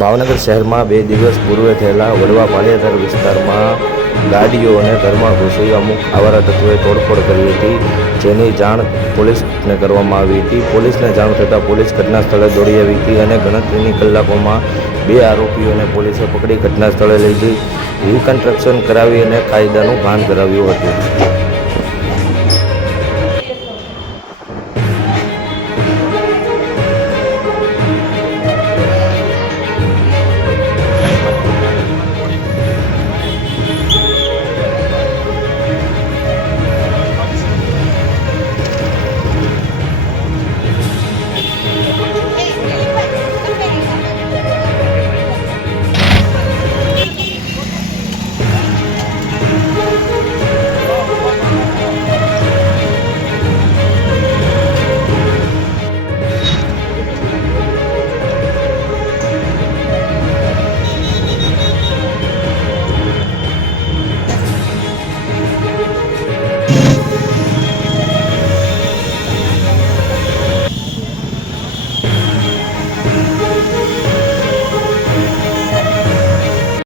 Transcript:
ભાવનગર શહેરમાં 2 દિવસ પૂર્વે થયેલા વડવા પાળિયાધાર વિસ્તારમાં ગાડીઓ અને ઘરમાં ઘૂસી અમુક આવારા તત્વોએ તોડફોડ કરી હતી, જેની જાણ પોલીસને કરવામાં આવી હતી। પોલીસને જાણ થતાં પોલીસ ઘટના સ્થળે દોડી આવી હતી અને ગણતરીની કલાકોમાં 2 આરોપીઓને પોલીસે પકડી ઘટના સ્થળે લઈ જઈ રિકન્સ્ટ્રક્શન કરાવી અને કાયદાનું ભાન કરાવ્યું હતું।